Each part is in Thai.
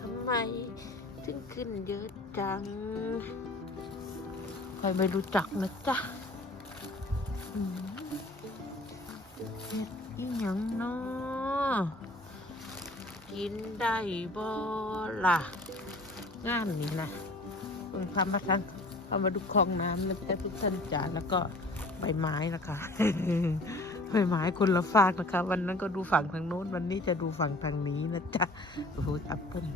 ทำไมถึงขึ้นเยอะจังใครไม่รู้จักนะจ๊ะเห็ดอีหยังเนาะกินได้บ่ล่ะ งานนี่นะเพิ่งทำมาทันเอามาดูคลองน้ำนะจ๊ะทุกท่านจ๋าแล้วก็ใบไม้นะคะ ใบไม้คนละฝากนะคะ วันนั้นก็ดูฝั่งทางโน้น วันนี้จะดูฝั่งทางนี้นะจ๊ะโอ้โหแอปเปิ้ล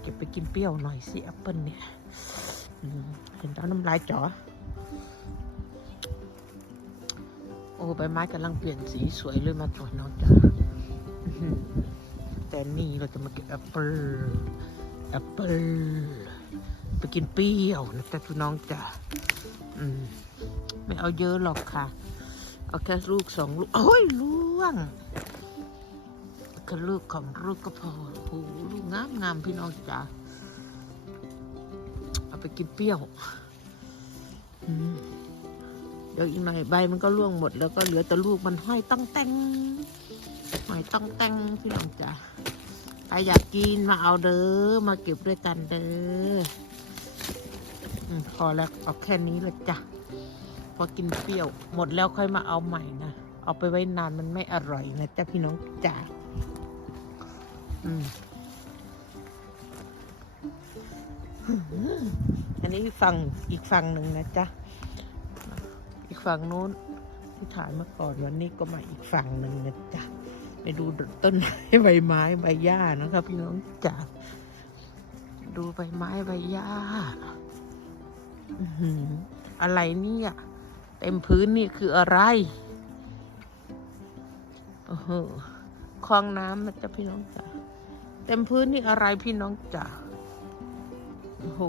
เก็บไปกินเปรี้ยวหน่อยสิแอปเปิ้ลเนี่ยเห็นแล้วน้ำลายจ๋อโอ้ใบไม้กำลังเปลี่ยนสีสวยเลยมาตัวน้องจ๋าแต่นี่เราจะมาเก็บแอปเปิ้ลแอปเปิ้ลไปกินเปรี้ยวนะจ๊ะพี่น้องจ๋าไม่เอาเยอะหรอกค่ะ เอาแค่ลูกสองลูก โอ้ยล่วงแค่ลูกของลูกก็พอโอ้ลูกงามงามพี่น้องจ๋าเอาไปกินเปรี้ยวเดี๋ยวอีกหน่อยใบมันก็ร่วงหมดแล้วก็เหลือแต่ลูกมันห้อยต้องแต่งหอยต้องแต่งพี่น้องจ๋าใครอยากกินมาเอาเด้อมาเก็บด้วยกันเด้อพอแล้วเอาแค่นี้ละจ้ะ พอกินเปรี้ยว หมดแล้วค่อยมาเอาใหม่นะ เอาไปไว้นานมันไม่อร่อยนะจ๊ะพี่น้องจ๋าอืมอันนี้ฝั่งอีกฝั่งหนึ่งนะจ๊ะ อีกฝั่งนู้นที่ถ่ายเมื่อก่อนวันนี้ก็มาอีกฝั่งหนึ่งนะจ๊ะ ไปดูต้นไม้ใบไม้ใบหญ้านะครับพี่น้องจ๋า ดูใบไม้ใบหญ้าอื้อหืออะไรเนี่ย เต็มพื้นนี่คืออะไรโอ้โหคลองน้ำนะจ๊ะพี่น้องจ๋าเต็มพื้นนี่อะไรพี่น้องจ๋าโอ้โห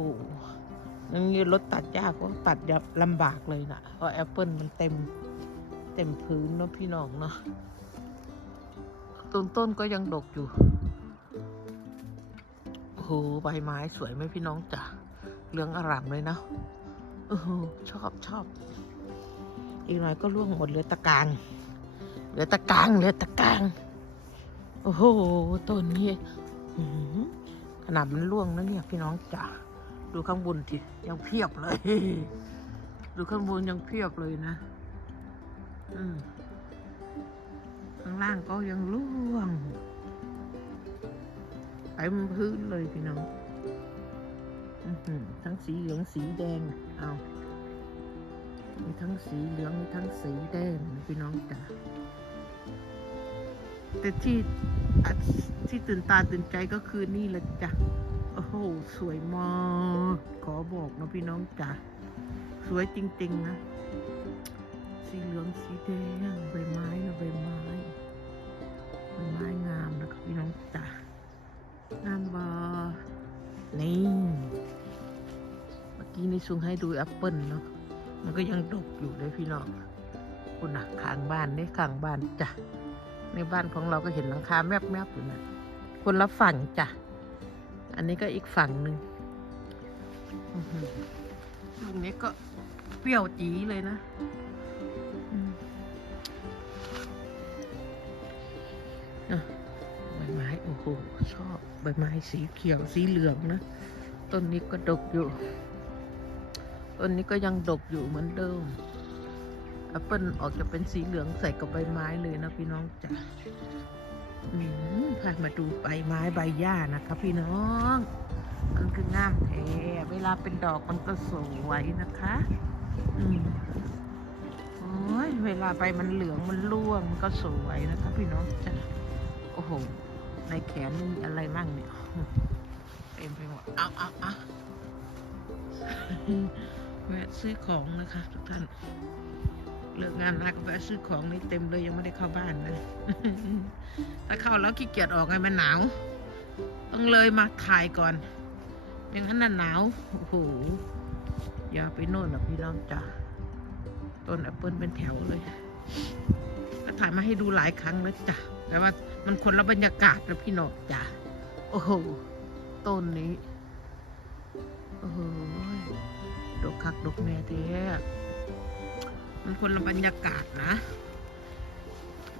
อย่างนี้รถตัดยากก็ตัดยับลำบากเลยนะเพราะแอปเปิลมันเต็มเต็มพื้นเนาะพี่น้องเนาะต้นต้นก็ยังดกอยู่โอ้โหใบไม้สวยไหมพี่น้องจ๋าเหลืองอร่ามเลยนะโอ้โหชอบชอบ อีกหน่อยก็ร่วงหมดเหลือตะกางเหลือตะกางเหลือตะกางโอ้โหต้นนี้ขนาดมันร่วงนะเนี่ยพี่น้องจ๋าดูข้างบนทียังเพียบเลย ดูข้างบนยังเพียบเลยนะข้างล่างก็ยังร่วงเต็มพื้นเลยพี่น้องอทั้งสีเหลืองสีแดงเอา มีทั้งสีเหลืองมีทั้งสีแดงพี่น้องจ้ะแต่ที่ที่ตื่นตาตื่นใจก็คือนี่แหละจ้ะโอ้โหสวยมากขอบอกนะพี่น้องจ๋าสวยจริง ๆ นะ สีเหลืองสีแดงใบไม้นะใบไม้ใบไม้งามนะครับพี่น้องจ๋างามบอนี่ เมื่อกี้นี่ซุงให้ดูแอปเปิลเนาะ มันก็ยังดกอยู่เลยพี่น้องคุณนะข้างบ้านนี่ข้างบ้านจ้ะในบ้านของเราก็เห็นหลังคาแมบๆอยู่นะคนละฝั่งจ้ะอันนี้ก็อีกฝั่งหนึ่งลูกนี้ก็เปรี้ยวจีเลยนะใบไม้โอ้โหชอบใบไม้สีเขียวสีเหลืองนะ ต้นนี้ก็ดกอยู่ ต้นนี้ก็ยังดกอยู่เหมือนเดิมแอปเปิลออกจะเป็นสีเหลืองใส่กับใบไม้เลยนะพี่น้องจ้ะอืมพามาดูใบไม้ใบหญ้านะคะพี่น้อง มันคืองามแท้เวลาเป็นดอกมันก็สวยนะคะ อืมโอ้ยเวลาใบมันเหลืองมันร่วงมันก็สวยนะคะพี่น้องจ้ะโอ้โห ในแขนมีอะไรบ้างเนี่ยเต็มไปหมดเอาเอาเอา แวะซื้อของนะคะทุกท่านเลิกงานมาก็แวะซื้อของนี่เต็มเลยยังไม่ได้เข้าบ้านนะ ถ้าเข้าแล้วขี้เกียจออกไงมันหนาว ต้องเลยมาถ่ายก่อนอย่างนั้นน่ะหนาวโอ้โหอย่าไปโน่นหรอกพี่น้องจ้าต้นแอปเปิลเป็นแถวเลยก็ถ่ายมาให้ดูหลายครั้งแล้วจ้ะแต่ว่ามันคนละบรรยากาศนะพี่น้องจ้าโอ้โหต้นนี้โอ้โห ดกคักดกแม่เท้มันคนละบรรยากาศนะ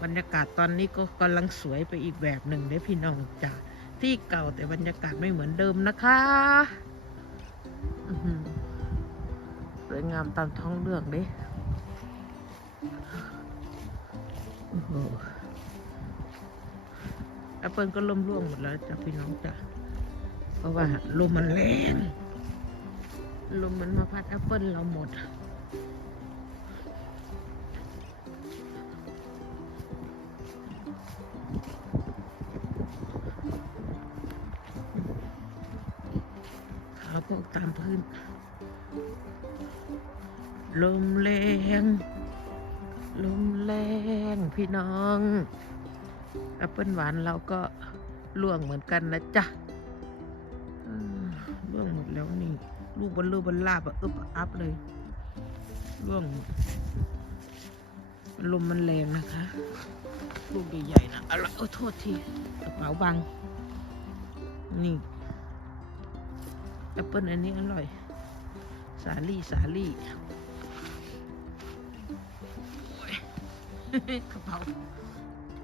บรรยากาศตอนนี้ก็กำลังสวยไปอีกแบบหนึ่งเด้พี่น้องจ้ะที่เก่าแต่บรรยากาศไม่เหมือนเดิมนะคะสวยงามตามท้องเรื่องเด้แอปเปิลก็ล่มร่วงหมดแล้วจ้ะพี่น้องจ้ะเพราะว่าลมมันแรง ลมมันมาพัดแอปเปิลเราหมด ขาพวกตามพื้น ลมแรง ลมแรงพี่น้องแอปเปิลหวานเราก็ล่วงเหมือนกันนะจ๊ะล่วงหมดแล้วนี่ ลูกบนลูกบนลาบอะอึบอับเลยล่วงลมมันแรงนะคะ ลูกใหญ่ๆนะอะไรโอ้โทษทีกระเป๋าบัง นี่แอปเปิลอันนี้อร่อย สาลี่สาลี่โอ้ยกระเป๋า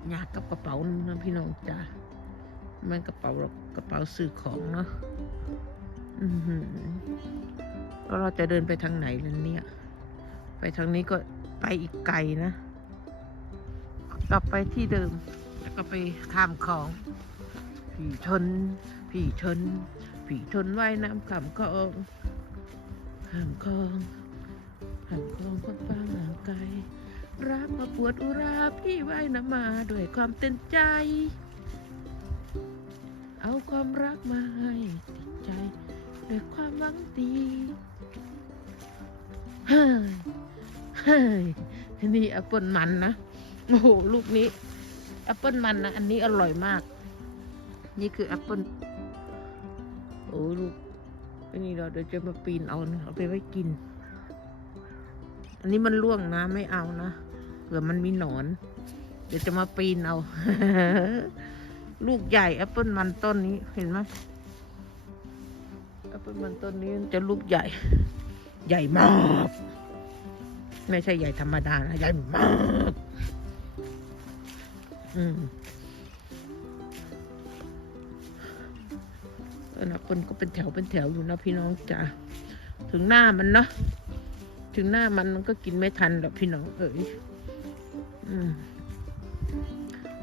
หยากกับกระเป๋านะพี่น้องจ้ามันกระเป๋าหรอกกระเป๋าซื้อของเนาะ อือหือแล้วเราจะเดินไปทางไหนล่ะเนี่ย ไปทางนี้ก็ไปอีกไกลนะ กลับไปที่เดิม แล้วก็ไปข้ามคลองผีชนผีชนผีชนว่ายน้ำขำคลองข้ามคลองข้ามคลองคนฟ้าหางไกลรักมาปวดอุราพี่ว่ายน้ำมาด้วยความเต็มใจ เอาความรักมาให้ติดใจ ด้วยความหวังดีเฮ้ยเฮ้ยนี่แอปเปิลมันนะโอ้โหลูกนี้แอปเปิลมันนะอันนี้อร่อยมาก นี่คือแอปเปิลโอ้ลูกอันนี้เราเดี๋ยวจะมาปีนเอานะเอาไปไว้กิน อันนี้มันร่วงนะไม่เอานะเผื่อมันมีหนอน เดี๋ยวจะมาปีนเอา ลูกใหญ่แอปเปิลมันต้นนี้เห็นไหม แอปเปิลมันต้นนี้จะลูกใหญ่ ใหญ่มาก ไม่ใช่ใหญ่ธรรมดานะ ใหญ่มาก อืมนะคนก็เป็นแถวเป็นแถวอยู่นะพี่น้องจ้ะถึงหน้ามันเนาะ ถึงหน้ามันมันก็กินไม่ทันหรอกพี่น้องเอ๋ยอืม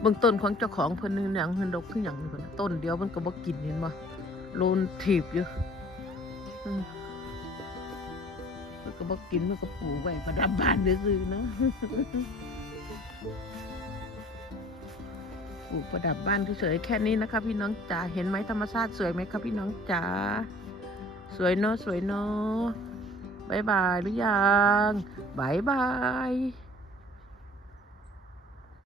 เบื้องต้นของเจ้าของเพิ่นนึงอย่างเพิ่นดกขึ้นอย่างนี้เพิ่นต้นเดียวมันก็บ่กินเห็นบ่โลนถีบอยู่อื มันก็บ่กินมันก็ปลูกไว้ประดับบ้านซื่อเนาะปลูกประดับบ้านเฉยๆแค่นี้นะคะ พี่น้องจ๋าเห็นไหมธรรมชาติสวยไหมคะพี่น้องจ๋าสวยเนาะสวยเนาะบายบายหรือยังบายบาย